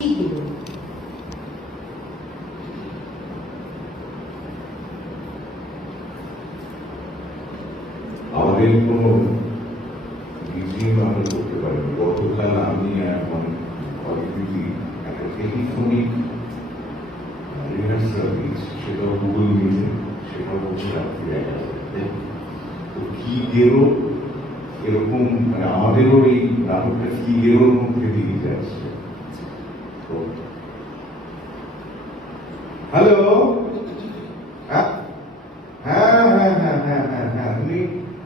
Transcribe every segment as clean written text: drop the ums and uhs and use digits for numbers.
আমাদের কোনো রিজিম আমরা করতে পারি। গতকাল আমি এখন অলরেডি একটা টেলিফোনিক রিহার্সাল দিয়েছি, সেটাও গুগল মিটে, সেটাও হচ্ছে রাত্রি 11টায়। তো কি গেরো এরকম, মানে আমাদেরও এই নাটকটা কি গেরোর মধ্যে দিয়ে যাচ্ছে। হ্যালো, হ্যাঁ হ্যাঁ হ্যাঁ হ্যাঁ হ্যাঁ হ্যাঁ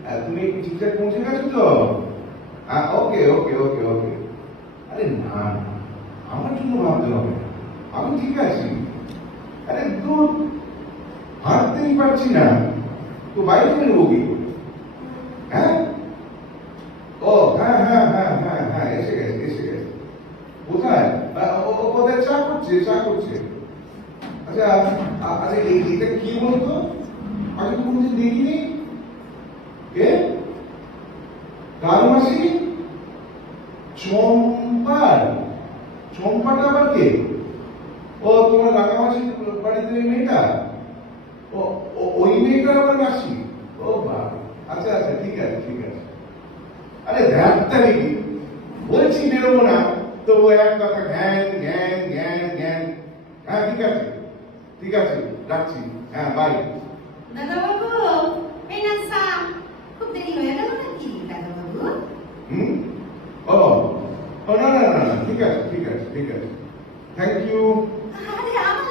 হ্যাঁ তুমি ঠিকঠাক পৌঁছে গেছো তো? ওকে ওকে ওকে ওকে। আরে না, আমার জন্য ভাবতে হবে না, আমি ঠিক আছি। আরে দূর, হাঁটতেই পারছি না তো বাইরে বেরোবো কি করে? হ্যাঁ, ও হ্যাঁ হ্যাঁ হ্যাঁ হ্যাঁ হ্যাঁ, এসে গেছে এসে গেছে। কোথায়? কোথায়? চা করছে চা করছে। আচ্ছা আচ্ছা, এটা কি বলতো? আমি তো কোনোদিন দেখিনি। কে? কার মাসি? চম্পার? চম্পাটা আবার কে? ও তোমার কাকা মাসির বাড়িতে ওই মেয়েটা? ও ওই মেয়েটার আবার মাসি? ও বাবা, আচ্ছা আচ্ছা, ঠিক আছে ঠিক আছে। আরে ধ্যানটা নাকি বলছি বেরোবো না, তো ও এক কথা জ্ঞান জ্ঞান জ্ঞান জ্ঞান। হ্যাঁ ঠিক আছে ঠিক আছে, রাখছি। হ্যাঁ বাই। দাদা বাবু, এই না চা। খুব দেরি হয়ে গেল নাকি দাদা বাবু? ও ও না না না না, ঠিক আছে ঠিক আছে ঠিক আছে, থ্যাংক ইউ। আরে আমার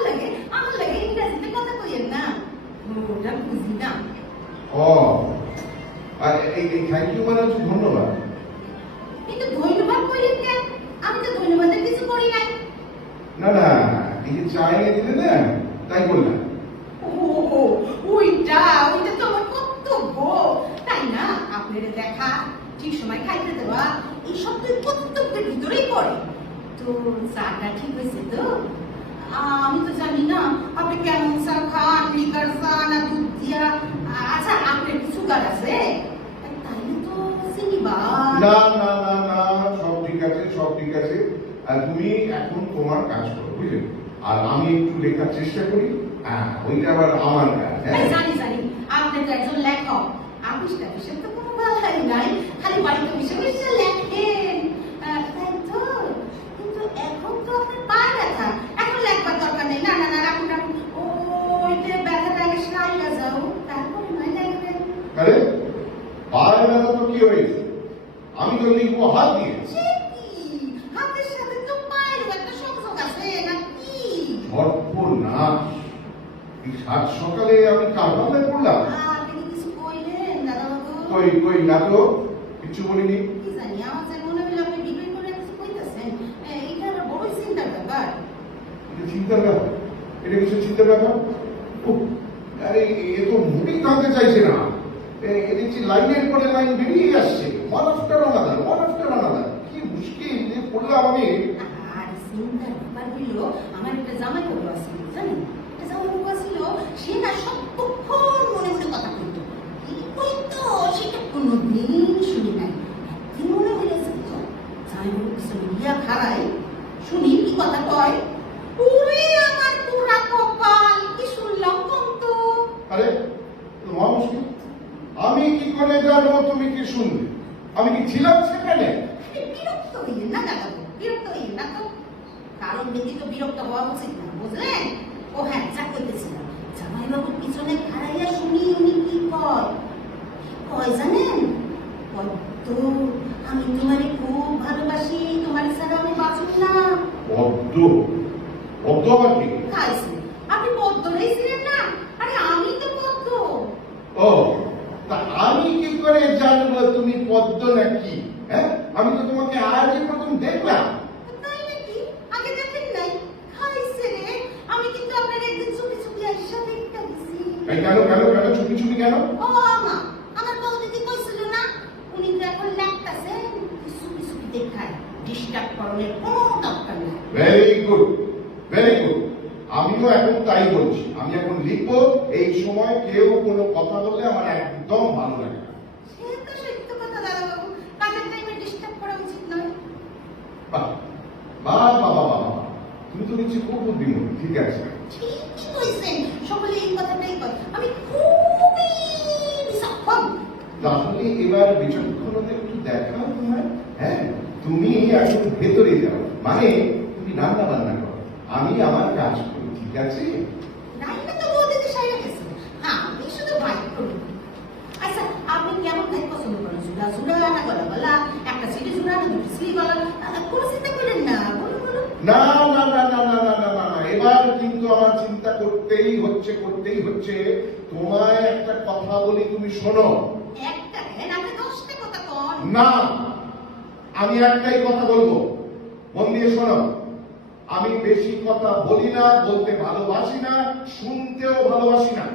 লাগে ইংরেজিতে কথা কইেন না, ওটা বুঝি না। ও আর এই থ্যাংক ইউ মানে হচ্ছে ধন্যবাদ। কিন্তু ধন্যবাদ কইলেন কেন? আমি তো ধন্যবাদের কিছু করি নাই। না না, এই যে চা এনে দিলে না, তাই বললাম। ওইটা তো আমার কর্তব্য, তাই না? আপনার দেখা, ঠিক সময় খাইতে দেওয়া, এই সব তো কর্তব্যের ভিতরেই পড়ে। তো চাটা ঠিক হয়েছে তো? আমি তো জানি না আপনি কেমন চা খান, লিকার চা না দুধ দিয়া। আচ্ছা, আপনার কি সুগার আছে? তাইলে তো চিনি বা। না না না না, সব ঠিক আছে সব ঠিক আছে। আর তুমি এখন তোমার কাজ করো, বুঝলে? আর আমি একটু লেখার চেষ্টা করি। হ্যাঁ, ওইটা আবার আমার কাজ। জানি আপনি তো একজন লেখক। আপিস টাপিসের তো কোনো বালাই নাই, খালি বাড়িতে বসে বসে লেখেন, তাই তো? কিন্তু এখন তো আপনার পায়ে ব্যথা, এখন লেখবার দরকার নেই। না না না, রাখুন রাখুন, ওইটা ব্যথাটা আগে সারিয়ে যাও, তারপরে নয় লিখবেন। আরে পায়ে ব্যথা তো কি হয়েছে? আমি তো লিখবো হাত দিয়ে। হাতের সাথে তো পায়ের একটা সংযোগ আছে নাকি? সর্বনাশ, এই সাত সকালে আমি কার পাল্লায় পড়লাম? আপনি কিছু কইলেন দাদা বাবু? কই কই না তো, কিছু বলিনি। কি জানি, আমার যে মনে হলো আপনি ডিগ্রি করে কিছু কইতাছেন। এটা একটা বড় চিন্তার ব্যাপার। এটা চিন্তার ব্যাপার? এটা কিছু চিন্তার ব্যাপার? আরে এ তো মোটেই জানতে চাইছে না। দেখছি লাইনের পরে লাইন বেরিয়ে আসছে, one after another one after another. কি মুশকিল যে পড়লাম আমি। আর চিন্তার ব্যাপার হইল, আমার একটা জামাই বাবু আছিল, জানেন? একটা জামাই বাবু আছিল, সে না সবক্ষণ মনে মনে কথা কইতো। কি কইতো সেটা কোনোদিন শুনি নাই। একদিন মনে হইলেছে তো, জামাই বাবু পিছনে গিয়া খাড়ায়, শুনি কি কথা কয়। ওরে আমার পুরা কপাল, কি শুনলাম কন্ত। আরে তোমার মুশকিল, আমি কি করে জানবো তুমি কি শুনবে? আমি কি ছিলাম সেখানে? বিরক্ত হইলেন না দাদা, বিরক্ত হইলেন না তো। কারণ ব্যতীত বিরক্ত হওয়া উচিত না, বুঝলেন? ও হ্যাঁ, যা কইতেছিলাম, জামাইবাবুর পিছনে খাড়াইয়া শুনি উনি কি কয়। কয় জানেন? পদ্ম, আমি তোমারে খুব ভালোবাসি, তোমার ছাড়া আমি বাঁচব না। পদ্ম? পদ্ম আবার কি? খাইছে, আপনি পদ্মটাই ছিলেন না? আরে আমি তো পদ্ম। ও, তা আমি কি করে জানবো তুমি পদ্ম নাকি? হ্যাঁ, আমি তো তোমাকে আজই প্রথম দেখলাম। তাই নাকি? আগে দেখেন নাই? খাইছে রে, আমি কিন্তু আপনার একদিন চুপি চুপি আইসা দেখতে গেছি। এই কেন কেন কেন চুপি চুপি কেন? ও মা, আমার বউ দিদি কইছিল না, উনি তো এখন লেখতাছেন, চুপি চুপি দেখায়, ডিস্টার্ব করার কোনো দরকার নাই। ভেরি গুড ভেরি গুড, আমিও এখন তাই বলছি। আমি এখন লিখবো, এই সময় কেউ কোনো কথা বললে আমার একদম ভালো লাগে না। সে তো সত্য কথা দাদা বাবু, কাজের টাইমে ডিস্টার্ব করা উচিত নয়। বাহ বাহ বাহ বাহ বাহ, তো দেখছি খুব বুদ্ধিমতী, ঠিক আছে। ঠিকই বলছেন, সকলে এই কথাটাই কয়। আমি খুবই বিচক্ষণ। তাহলে এবার বিচক্ষণতা একটু দেখাও তোমার। হ্যাঁ, তুমি এখন ভেতরে যাও, মানে তুমি রান্না বান্না করো, আমি আমার কাজ করি, ঠিক আছে? রান্না তো বৌদিদি সাইরা গেছে। হ্যাঁ, আমি শুধু ভাই করি। আচ্ছা, আপনি কেমন খাই পছন্দ করেন? ঝুলা ঝুলা না গলা গলা, একটা সিটি ঝুলা না দুটো সিলি গলা? কোনো চিন্তা করেন না, বলুন বলুন। না না না না না না না না না, এবার কিন্তু আমার চিন্তা করতেই হচ্ছে। তোমায় একটা কথা বলি, তুমি শোনো। একটা কেন, আপনি 10টা কথা কন। না, আমি একটাই কথা বলবো, মন দিয়ে শোনো। আমি বেশি কথা বলি না, বলতে ভালোবাসি না, শুনতেও ভালোবাসি না।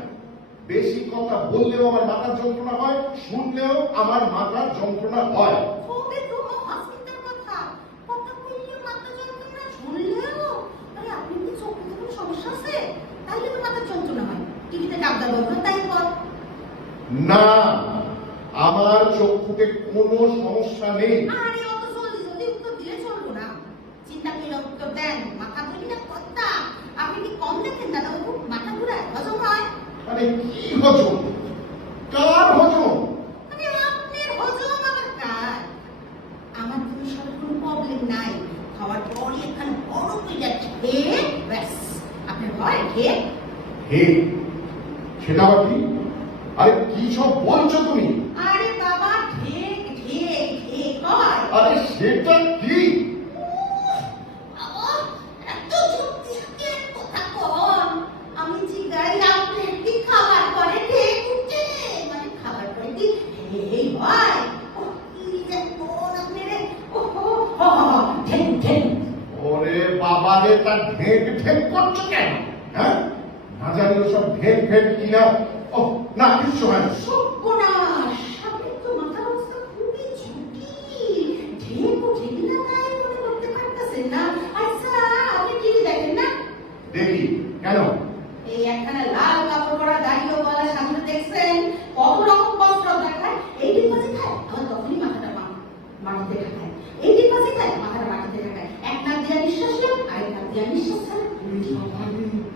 বেশি কথা বললেও আমার মাথার যন্ত্রণা হয়, শুনলেও আমার মাথার যন্ত্রণা হয়। খুবই তো হাসিটার কথা। কথা কইলেও মাথা যন্ত্রণা, শুনলেও। আরে আপনি কি চোখে কোনো সমস্যা আছে? তাইলে তো মাথা যন্ত্রণা হয়। টিভিতে ডাক্তার বলবে তাই কর। না, আমার চক্ষুতে কোনো সমস্যা নেই। আরে অত জলদি জলদি উত্তর দিলে চলবো না। চিন্তা করে উত্তর দেন। মাথা ধরি না কথা। আপনি কি কম দেখেন দাদা বাবু? মাথা ঘুরায়, হজম হয়। মানে কি হজম? কার হজম? মানে আপনার হজম, আমার কার? আমার কোনো সব কোনো প্রবলেম নাই। খাওয়ার পরই এখানে বড় পেটে খেয়ে ব্যাস। আপনার হয় খেয়ে? হে, সেটা আবার কি? আরে কি সব বলছো তুমি? আরে বাবা, ঠেক ঠেক ঠেক কয়। আরে সেটা কি? বাবা, এত যুক্তি হাতের কথা কন। আমি জিজ্ঞাই আপনি কি খাবার পরে ঠেক উঠে? মানে খাবার পরে কি এই হয়? ও কি যে কোন আপনি রে? ওহো, ঠেক ঠেক। ওরে বাবা রে, তার ঢেক ঢেক করছো কেন? হ্যাঁ, না জানি সব ঢেক ঢেক কিনা। ও না, কিছু হয় না। সর্বনাশ, আপনি তো মাথার অবস্থা খুবই জটিল। ঠেক ও ঠেক না তাই মনে করতে পারতেছেন না। আচ্ছা, আপনি টিভি দেখেন না? দেখি, কেন? এই একখানা লাল কাপড় পরা দাড়ি ও গলা সামনে দেখছেন? কত রকম বস্ত্র দেখায়। এই দিক পাশে খায়, আবার তখনই মাথাটা মাটিতে ঠেকায়। এই দিক পাশে খায়, মাথাটা মাটিতে ঠেকায়। এক নাক দিয়ে নিঃশ্বাস নেন, আরেক নাক দিয়ে নিঃশ্বাস ছাড়েন।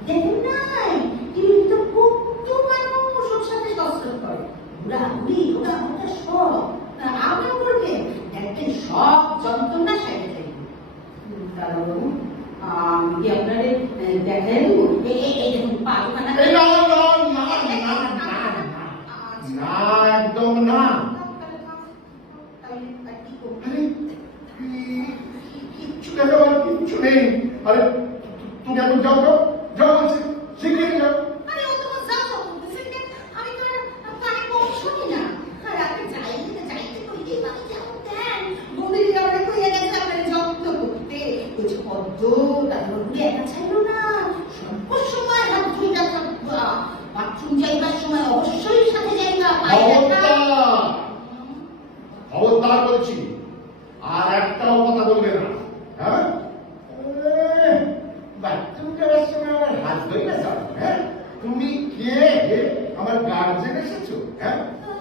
দেখেন নাই? টিভির ভিতর কত মানুষ ওর সাথে কসরত করে। বুড়া বুড়ি, ওটা ওটা সব। আমরা করবে দেখবেন সব যন্ত্রণা সেরে যাবে। দাদাবাবু, আমি কি আপনারে দেখাই দেবো? এই দেখুন পাখানা। এই না, না, না, না, না, না, একদম না। আরে, কিচ্ছু দেখাবার কিচ্ছু নেই। আরে তুমি এখন যাও, যাও যাও, বলছি শিগগিরই যাও। আরে ও তোমার যাও, বুঝলেন? আমি তো আর কানে কম শুনি না। আর আপনি যাইতে করি এই বাড়ি যাও দেন। বৌদির কারণে কইয়া গেছে আপনার যত্ন করতে। ওই যে পদ্ম, দাদাবাবু একা ছাইলো না। সব সময় হাত ধুইয়া থাকবা। বাথরুম যাইবার সময় অবশ্যই সাথে যাইবা। খবরদার বলছি, আর একটাও কথা বলবে না। হ্যাঁ, বাথরুম যাওয়ার সময় আমার হাত ধরে যাও? হ্যাঁ, তুমি কে? আমার গার্জেন এসেছো? হ্যাঁ,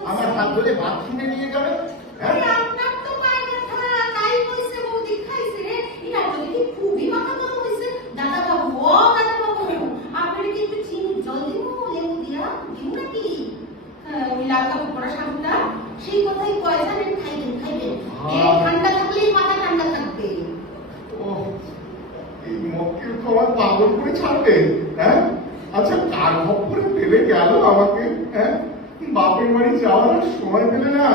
আমার হাত ধরে বাথরুমে নিয়ে যাবে? হ্যাঁ, আরে আপনার তো পায়ে ব্যথা, তাই কইছে বৌদি খাইছে রে। এটা তো দেখি খুবই মাথা গরম হইছে। দাদাবাবু, ও দাদাবাবু, আপনার কি একটু চিনি জল দিব? লেবু দিয়া দিব নাকি? ওই লাল কাপড় পরা সাধুটা সেই কথাই কয়, জানেন? খাইবেন খাইবেন। এই ঠান্ডা থাকলেই মাথা ঠান্ডা থাকবে। ওহ, এই মক্কেল তো আমার পাগল করে ছাড়বে। হ্যাঁ, আচ্ছা কার খপ্পরে পেলে গেল আমাকে? হ্যাঁ, বাপের বাড়ি যাওয়ার আর সময় পেলে না।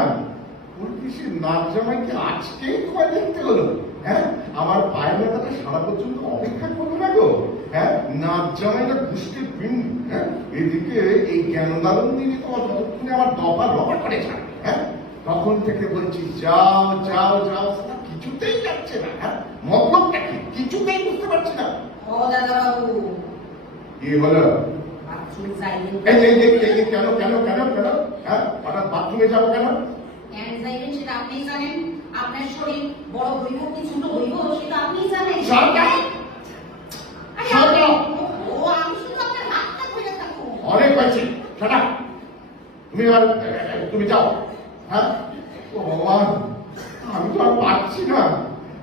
ওর কি নাচ জামাইকে আজকেই খোয়া দেখতে হলো? হ্যাঁ, আমার পায়ের ব্যথাটা সারা পর্যন্ত অপেক্ষা করবো না গো। হ্যাঁ, নাচ জামাইটা ঘুষটির পিন। হ্যাঁ, এদিকে এই জ্ঞান দারুণ নিয়ে তোমার যতক্ষণে আমার দফা রবার করে ছাড়। হ্যাঁ, তখন থেকে বলছি যাও যাও যাও, সেটা কিছুতেই যাচ্ছে না। হ্যাঁ, মতলবটা কি কিছুতেই বুঝতে পারছি না। ও দাদাবাবু, কি হলো? বাথরুম যাইবেন? কেন কেন কেন কেন? হ্যাঁ, হঠাৎ বাথরুমে যাবো কেন? কেন যাইবেন সেটা আপনিই জানেন। আপনার শরীর বড় হইব কি ছোট হইব সেটা আপনিই জানেন। ও আমি শুধু আপনার হাতটা ধরে থাকবো। অনেক হয়েছে, সেটা তুমি এবার তুমি যাও। হ্যাঁ, ও ভগবান, আমি তো আর পারছি না।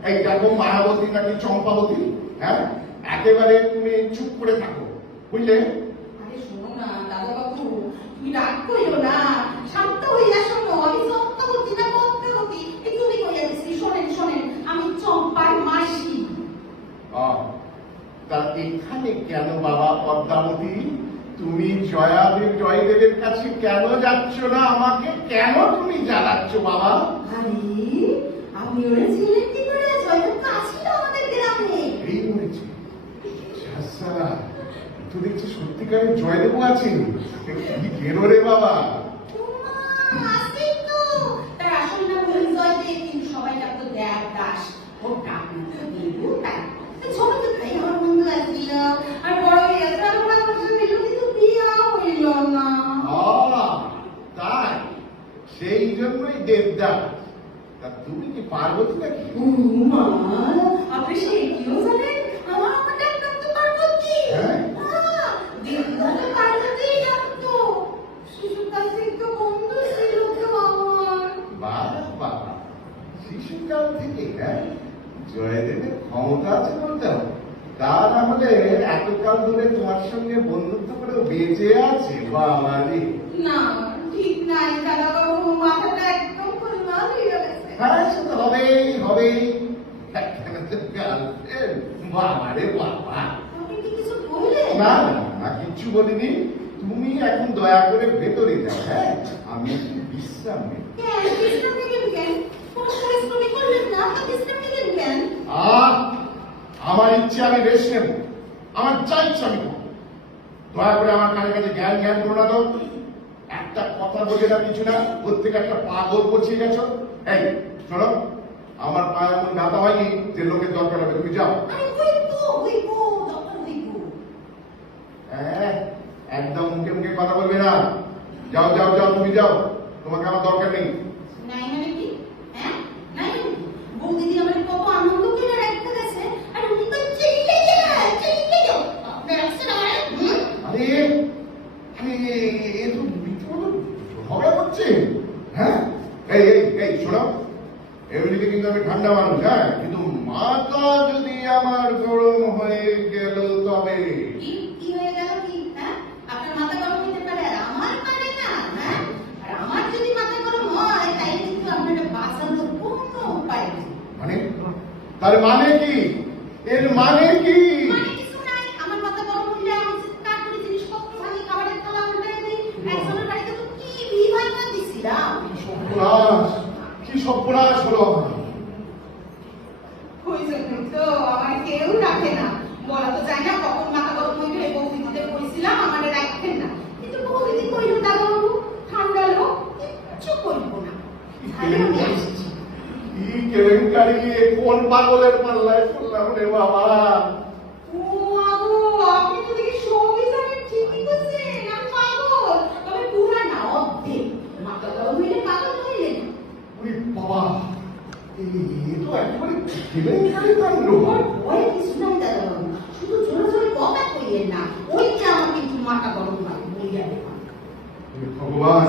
এই দেখো মায়াবতী নাকি চম্পাবতী। হ্যাঁ, এক একেবারে তুমি চুপ করে থাকো, বুঝলে? আরে শোনো না দাদা বাবু, তুমি রাগ করিও না, শান্ত হইয়া শোনো। আমি সত্যবতী না পদ্মাবতী, এই তুমি কইয়া দিছি। শোনেন শোনেন, আমি চম্পার মাসি। তা এখানে কেন বাবা পদ্মাবতী? তুমি জয়দেবের কাছে কেন যাচ্ছ না? আমাকে কেন তুমি জ্বালাচ্ছ বাবা? আরে আমি ওরা ছিলেন কি করে? জয়দেব কাছিল আমাদের গ্রামে। এই মরেছে সারা, তো দেখছি সত্যিকারের জয়দেবও আছেন। কি গেলো রে বাবা? আসেই তো, তার আসল নাম হলো জয়দেব, কিন্তু সবাই ডাকতো দেবদাস। ও ডাক না দেবু তাই। ছোট তো তাই আমার বন্ধু আসছিল, আর বড় হয়ে গেছে, আর ওরা কথা নিল, কিন্তু বিয়া হইল না। তাই সেই জন্যই দেবদাস। তা তুমি কি পার্বতী নাকি? মা, আপনি সে কিও জানেন? আমার আমাদের ডাকতো পার্বতী। হ্যাঁ। দেবদাস পার্বতী ডাকতো। শিশুকাল থেকে বন্ধু ছিল তো আমার। বাবা শিশুকাল থেকে? হ্যাঁ, জয়দেবের ক্ষমতা আছে বলতে হবে। তা না হলে এতকাল ধরে তোমার সঙ্গে বন্ধুত্ব করে বেঁচে আছে। বাবা রে! না, ঠিক নাই দাদা বাবু, মাথাটা একদম গোলমাল হয়ে গেছে। হ্যাঁ, সে তো হবেই। গার্লফ্রেন্ড? বাবা রে বাবা! আপনি কি কিছু বললেন? না, কিচ্ছু বলিনি। তুমি এখন দয়া করে ভেতরে যাও। হ্যাঁ, আমি একটু বিশ্রাম নেই। কেন বিশ্রাম নিলেন কেন? কোনো পরিশ্রমই করলেন না, আপনি বিশ্রাম নিলেন কেন? আমার ইচ্ছে আমি রেস্ট নেব, আমার যা ইচ্ছা আমি করবো। দয়া করে আমার কানে কাছে জ্ঞান করো না তো। একটা কথা বলে না, কিছু না, ওর থেকে একটা পাগল পচিয়ে গেছো। এই শোনো, আমার পা এমন ব্যথা হয়নি যে লোকের দরকার হবে। তুমি যাও। আরে হইবো, ডক্টর হইবো। হ্যাঁ, একদম মুখে কথা বলবে না। যাও, তুমি যাও। তোমাকে আমার দরকার নেই। নাই মানে কি? হ্যাঁ, নাই মানে কি? বৌদিদি আমার কত আনন্দ করে রাখতে গেছে, আর উনি তো চিল্লে যাও। আপনার রাখছেন আমার? আরে এ তো রীতিমতো ঝগড়া করছে। হ্যাঁ, এই শোনো, এমনিতে কিন্তু আমি ঠান্ডা মানুষ। হ্যাঁ, কিন্তু মাথা যদি আমার গরম হয়ে গেল তবে। কি হয়ে গেল কি? হ্যাঁ, আপনার মাথা গরম হতে পারে, আর আমার পারে না। হ্যাঁ, আর আমার যদি মাথা গরম হয়, তাই কিন্তু আপনারা বাঁচানোর কোনো উপায় নেই। তার মানে কি? এর মানে কি? মানে কিছু নাই। আমার মাথা গরম হলে আমি তাড়াতাড়ি জিনিসপত্র ভাঙি, খাবারের থালা উল্টে দিই। একজনের বাড়িতে তো কি বিভাগ না দিছিলাম। কি সর্বনাশ হলো! ওই জন্যই তো আমার কেউ রাখে না। বলা তো যায় না কখন মাথা গরম হইবে। বৌদিদিতে কইছিলাম আমারে রাখবেন না, কিন্তু বৌদিদি কইল দাদা বাবু ঠান্ডা লোক, কিচ্ছু করবো না। তাই আমি আসছি। কি কেলেঙ্কারি! কোন পাগলের পাল্লায় পড়লাম রে বাবা! ও আগো, আপনি তো দেখি সবই জানেন, ঠিকই বলছেন। আমি পাগল, তবে পুরা না, অর্ধেক। মাথা গরম হইলে পাগল হইলে না। ওরে বাবা, এ তো একেবারে কেলেঙ্কারি কাণ্ড। ভয় কিছু নাই দাদা বাবু, শুধু জোরে জোরে কথা কইলেন না, ওইটা আমার কিন্তু মাথা গরম হয়, বলিয়া দেখুন। ভগবান,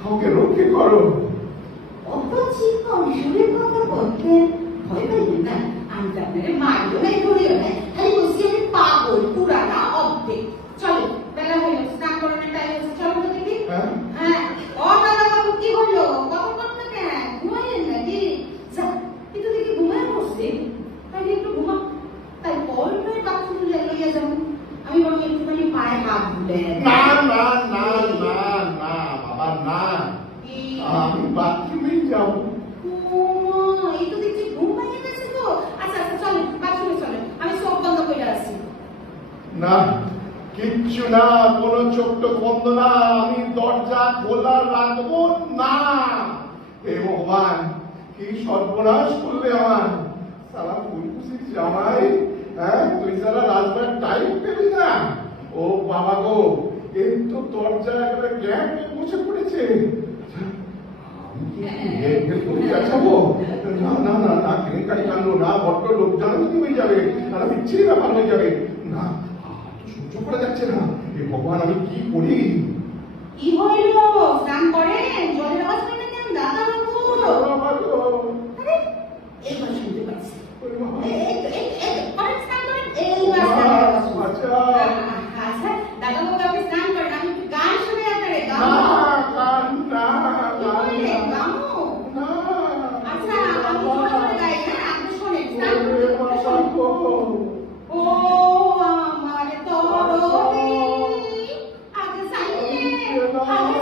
কাউকে রক্ষে করো। অত চিকন সুরের কথা বলতেন, ভয় পাইলেন না? আমি তো আপনারে মারিও নাই, ধরিও নাই, খালি বলছি আমি পাগল, পুরানা অর্ধেক। চলো, বেলা হইল, স্নান করানোর টাইম হচ্ছে, চলো তো দেখি। হ্যাঁ, ও দাদা বাবু কি হলো? কতক্ষণ না কেন ঘুমাইলেন নাকি? যা, কিন্তু দেখি ঘুমায় বসছে, তাই একটু ঘুমা। তাই পরে বাথরুম লইয়া যাবো। আমি বলি একটুখানি পায়ে হাত দিলেন। না বাবা, না, আমি বাথরুমেই যাবো। এই তো দেখছি ঘুম ভেঙে গেছে তো। আচ্ছা চলো, বাথরুমে চলো, আমি চোখ বন্ধ করে আসছি। না, কিচ্ছু না, কোনো চোখটা বন্ধ না, আমি দরজা খোলা রাখবো না। হে ভগবান, কি সর্বনাশ করলে আমার! সারা ফুলকুশির জামাই, হ্যাঁ, তুই সারা রাজবার টাইম পেবি না। ও বাবা গো, এই তো দরজা একেবারে গ্যাং বসে পড়েছে। না, কেলেঙ্কারি কাণ্ড না, বড্ড লোক জানাজানি হয়ে যাবে, তারা বিচ্ছিরি ব্যাপার হয়ে যাবে। না, সহ্য করা যাচ্ছে না। এ ভগবান, আমি কি করি? কি হইল? স্নান করেন? জলের আওয়াজ হয় না কেন দাদা বাবু? আরে, এইবার শুনতে পাচ্ছি। করেন স্নান আরে